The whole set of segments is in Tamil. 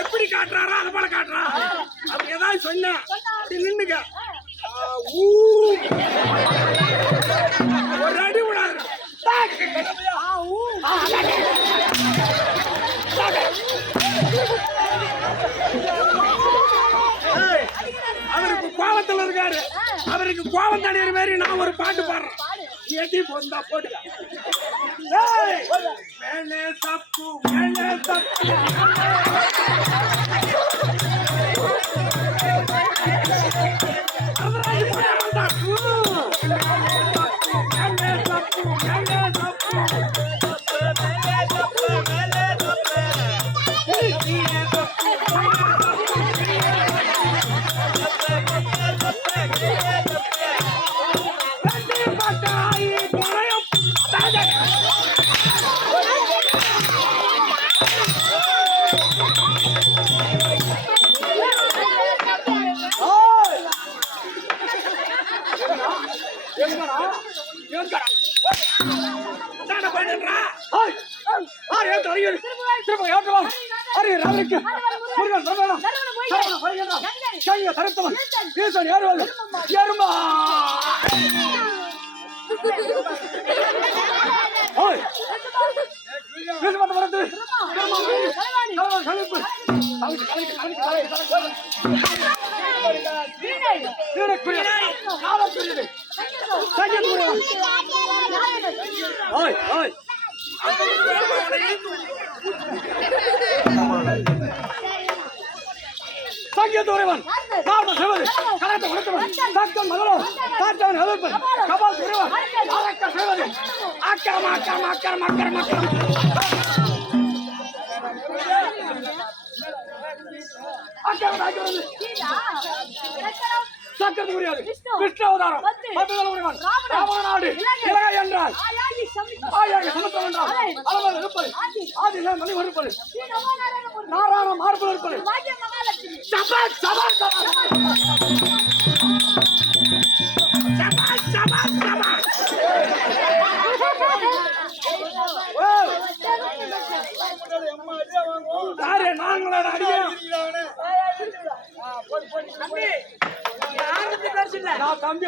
எப்படி காட்டுறாரோ அது போல காட்டுறா. அப்படி ஏதாவது சொன்ன நின்னுங்க ஒரு அடி விடாது. அவருக்கு கோபத்தில் இருக்காரு. அவருக்கு கோபம் தடையிற மாதிரி நான் ஒரு பாட்டு பாடுறேன். எட்டி போந்தா போட்டுக்க. மேலே தப்பு மேலே தப்பு சங்கீதோரைவன் நாம செவது கலத்தை கொடுத்தவன் தாக்கம் மகளோ தாக்கவன் எதிர்ப்பன் கபால் சிறுவன் அரக்க செவது அக்கரம் அக்கரம் அக்கரம் அக்கரம் அக்கரம் அக்கரம் ஆகிறது சக்கரத்து முடியாது விஷ்ணு அவதாரம் பத்துதல் உடையவன் ராவண நாடு இலகை என்றால் ஆயாக சமத்துவம் என்றால் அளவில் இருப்பது ஆதியில மணி இருப்பது நாராயண மார்பு இருப்பது சபால் சபால் சபால் சபால் சபால் யாரே நாங்களோட அடியே நான் தம்பி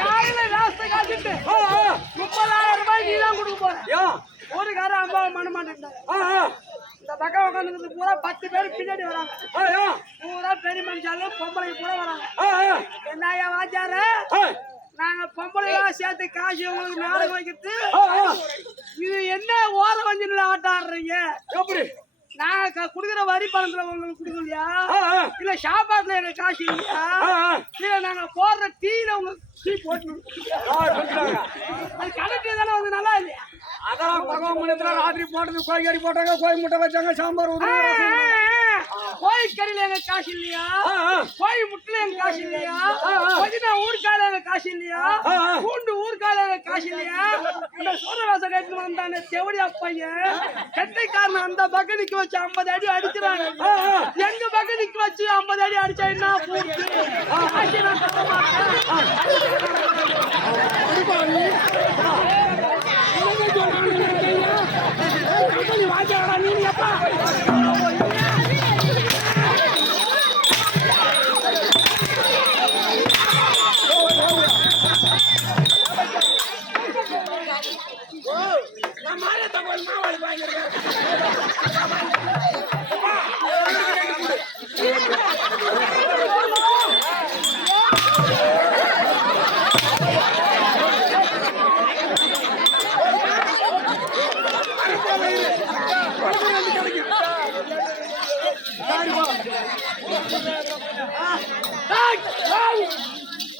காலையில ராஸ்தை காட்டிட்டு 30,000 ரூபாய் நீ தான் கொடுக்க போற. ஒரு காரம் அம்பாவை மன மாட்டேன். இந்த பக்கம் உட்காந்து பூரா 10 பேர் பின்னாடி வராங்க. பூரா பெரிய மனுஷாலும் பொம்பளை கூட வராங்க. என்னையா வாச்சாரு நாங்க பொம்பளைலாம் சேர்த்து காசு உங்களுக்கு நாடகம் வைக்கிறது. இது என்ன ஓர வஞ்சில ஆட்டம் ஆடுறீங்க? எப்படி நாங்க குடுக்குற வரி பணத்துல உங்களுக்கு குடுக்கலையா? இல்ல சாப்பாட்டுல எனக்கு காசு இல்லையா? இல்ல நாங்க போடுற டீல உங்களுக்கு டீ போட்டு அது கணக்கு தானே வந்து நல்லா இல்லையா? அதான் பகவான் மணியத்துல ராத்திரி போட்டது கோழிக்கறி போட்டாங்க, கோழி முட்டை வச்சாங்க, சாம்பார் கோழிக்கறியில எங்க காசு இல்லையா? கோழி முட்டையில எங்க காசு இல்லையா? புதினா ஊர்கால எங்க காசு இல்லையா? பூண்டு ஊர்கால எங்க காசு இல்லையா? இந்த சூரவாசம் கட்டிட்டு வந்தானே செவடியா பையன் கெட்டைக்காரன் அந்த பக்கத்துக்கு வச்சு 50 அடி அடிக்கிறாங்க. எங்க பக்கத்துக்கு வச்சு 50 அடி அடிச்சா என்ன பூண்டு காசு நான் தர மாட்டேன். நீ எப்பா நான் மாநிலத்தை மாவாளி வாங்கிருக்கேன்.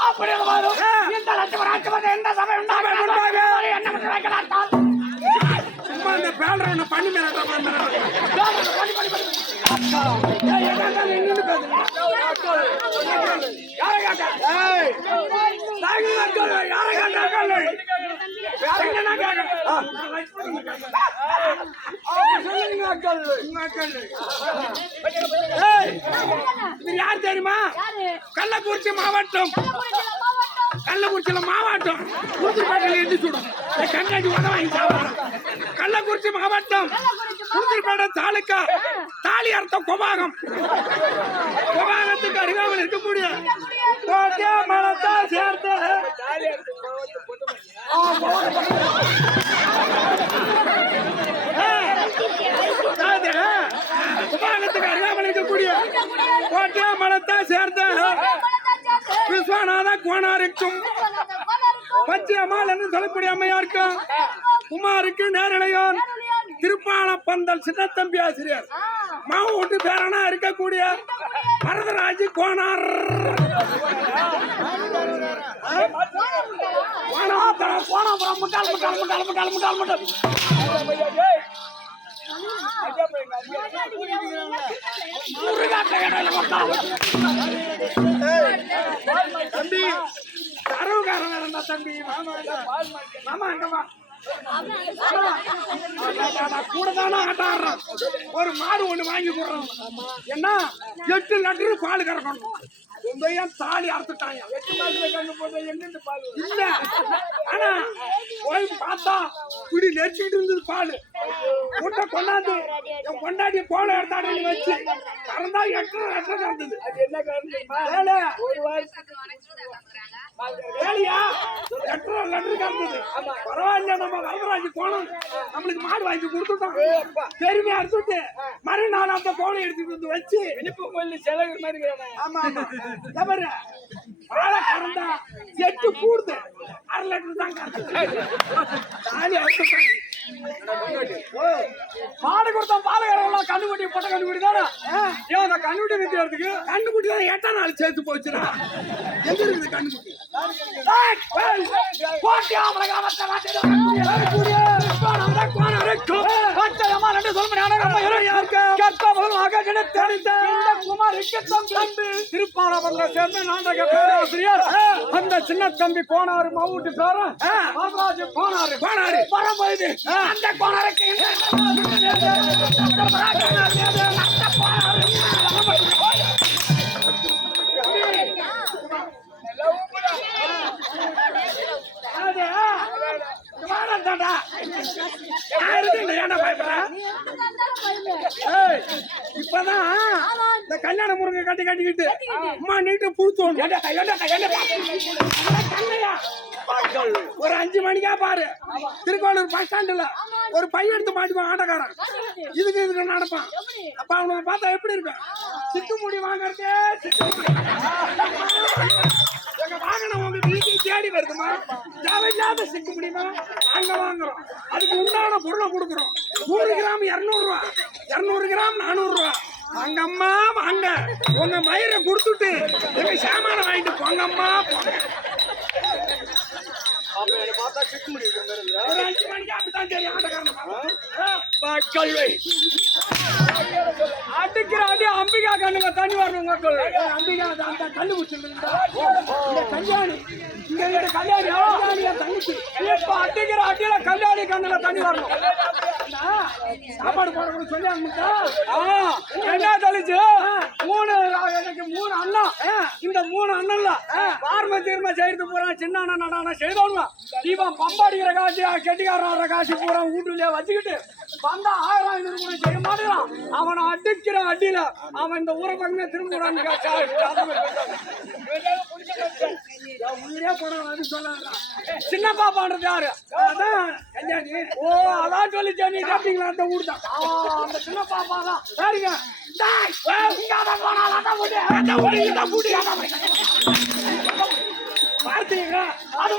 அப்படியே வரும். இந்த லட்சம் ராஜ்யமத்தை எந்த சபை உண்டாக என்ன வைக்கலாம்? சும்மா இந்த பேலரை பண்ணி யார் தெரியுமா? கள்ளக்குறிச்சி மாவட்டம். கள்ளக்குறிச்சியில மாவட்டம் புதுப்பேட்டையில எண்ணி சுடும் கண்ணாடி உத வாங்கி சாப்பிடுறோம். கள்ளக்குறிச்சி மாவட்டம் புதுப்பேட்டை தாலுக்கா தாலி அர்த்தம் கோபாகம். கோபாகத்துக்கு அருகாமல் இருக்கக்கூடிய கோட்டை மலத்தை சேர்த்து கோபாகத்துக்கு அருகாமல் இருக்கக்கூடிய கோட்டை மலத்தை சேர்த்து விஸ்வநாத கோனாருக்கும் பச்சையம்மாள் என்று சொல்லக்கூடிய அம்மையாருக்கும் குமாருக்கு நேரலையான் திருப்பால பந்தல் சின்னத்தம்பி ஆசிரியர் மாவட்ட பேரனா இருக்கக்கூடிய வரதராஜ் கோனார் தம்பி தரவுக்காரன் இருந்தா தம்பி மாமா அங்கம்மா கூட தானே ஆட்டாடுறோம். ஒரு மாடு ஒண்ணு வாங்கி போடுறோம். என்ன 8 லிட்டர் பால் கறக்கணும். தாலி அறுத்துட்டாங்க. 8 மாசத்துல கண்டு போது எங்கிருந்து பால் இல்ல. ஆனா போய் பார்த்தா குடி நெரிச்சிட்டு இருந்தது பால். முட்டை கொண்டாந்து என் கொண்டாடி கோலை எடுத்தாடி வச்சு கறந்தா 8 லிட்டர் கறந்தது. அது என்ன கறந்து ஒரு வாரத்துக்கு வேலையா 8 லிட்டர் கறந்தது. பரவாயில்ல, நம்ம வரதராஜ் கோணம் நம்மளுக்கு மாடு வாங்கி கொடுத்துட்டோம். பெருமையா எடுத்துட்டு மறுநாள் அந்த கோலை எடுத்துட்டு வந்து வச்சு இனிப்பு கோயில் செலவு மாதிரி. ஆமா பாலை கறந்தா 8 கூடுது. 1/2 லிட்டர் தான் மாடு கொடுத்தா பாலகரெல்லாம் கண்ணுக்குட்டி பொட்டை கண்ணுக்குட்டி தானே. ஏன் அந்த கண்ணுக்குட்டி விற்கிறதுக்கு கண்ணுக்குட்டி தான் 8ஆம் நாள் சேர்த்து போச்சுடா. எங்க இருக்குது கண்ணுக்குட்டி? திருப்பாரபுரத்தை சேர்ந்த நாடக பேராசிரியர் அந்த சின்ன தம்பி கோனாரு மாவூட்டு பேர வரதராஜ் கோனாரு வரம்போது அந்த கோனாருக்கு இப்பதான் இந்த கல்யாண முருங்கை கட்டிக்கிட்டு அம்மா நீட்டு புழுத்தோம். ஒரு 5 மணிக்கா பாரு திருக்கோளூர் பஸ் ஸ்டாண்டுல ஒரு பையன் எடுத்து மாட்டுவான் ஆட்டக்காரன். இதுக்கு நடப்பான். அப்ப அவனை பார்த்தா எப்படி இருக்கும்? சிக்கு முடி வாங்கறதே எங்க வாகனம் உங்க வீட்டுக்கு தேடி வருதுமா? தேவையில்லாத சிக்க முடியுமா? அங்க வாங்குறோம். அதுக்கு உண்டான பொருளை கொடுக்குறோம். 100 கிராம் 200 ரூபா, 200 கிராம் 400 ரூபா. அங்க அம்மா வாங்க உங்க மயிரை கொடுத்துட்டு எங்க சாமான வாங்கிட்டு போங்க அம்மா போங்க. அப்ப என்ன பார்த்தா சிக்கு முடி இருக்கிற மாதிரி இருக்குடா. ஒரு 5 மணிக்கு அப்படித்தான் தெரியும் ஆட்டக்காரன். மக்கள்வை அடிக்கிற அடி அம்பிகா கண்ணுல தண்ணி வரணும் மக்கள். அம்பிகா அந்த கல்லு குச்சிருந்தா இந்த கல்யாணி இங்க வீட்டு கல்யாணி கல்யாணியா தண்ணிக்கு இப்ப அடிக்கிற அடியில கல்யாணி கண்ணுல தண்ணி வரணும். சாப்பாடு போடணும்னு சொல்லி அனுப்பிட்டா என்ன தெளிச்சு 3 அண்ணா. இந்த 3 அண்ணன்ல பார்ம தீர்ம செய்து பூரா சின்ன அண்ணன் நடான செய்தோம்னா இவன் பம்பாடிக்கிற காசு கெட்டிக்காரன் வர்ற காசு பூரா வீட்டுலயே வச்சுக்கிட்டு வந்தா 1000 500 செய்ய மாட்டேங்கிறான். அவனை அடிக்கிற அடியில அவன் இந்த ஊரை பக்கமே திரும்ப உயிரே போன சொன்னாங்க. சின்ன பாப்பான்றது யாரு? ஓ அதான் சொல்லிச்சே நீ கேட்டீங்களா? அந்த ஊர் தான் அந்த சின்ன பாப்பா தான். சரிங்க பார்த்தீங்க அது